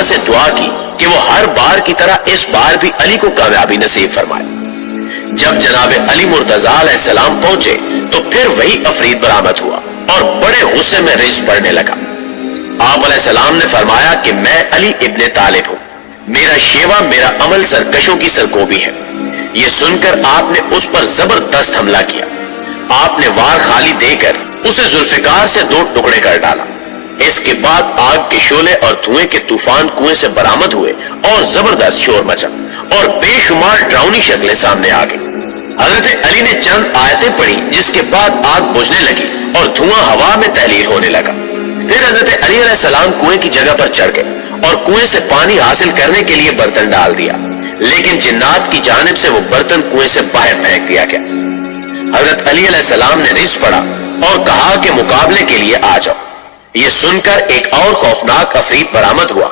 اللہ سے دعا کی کہ وہ ہر بار کی طرح اس بار بھی علی کو کامیابی نصیب فرمائے۔ جب جناب علی مرتضیٰ علیہ السلام پہنچے تو پھر وہی عفریت برآمد ہوا اور بڑے غصے میں رجز پڑنے لگا۔ آپ علیہ السلام نے فرمایا کہ میں علی ابن طالب ہوں، میرا شیوا میرا عمل سرکشوں کی سرکوبی ہے۔ یہ سن کر آپ نے اس پر زبردست حملہ کیا۔ آپ نے وار خالی دے کر اسے ذوالفقار سے 2 ٹکڑے کر ڈالا۔ اس کے بعد آگ کے شعلے اور دھوئیں کے طوفان کنویں سے برآمد ہوئے اور زبردست شور مچا اور بے شمار ڈراؤنی شکلیں سامنے آ گئی۔ حضرت علی نے چند آیتیں پڑھی جس کے بعد آگ بجھنے لگی اور دھواں ہوا میں تحلیل ہونے لگا۔ پھر حضرت علی علیہ السلام کنویں کی جگہ پر چڑھ گئے اور کنویں سے پانی حاصل کرنے کے لیے برتن ڈال دیا، لیکن جنات کی جانب سے وہ برتن کنویں سے باہر پھینک دیا گیا۔ حضرت علی علیہ السلام نے رجز پڑھا اور کہا کہ مقابلے کے لیے آ جاؤ۔ یہ سن کر ایک اور خوفناک عفریت برآمد ہوا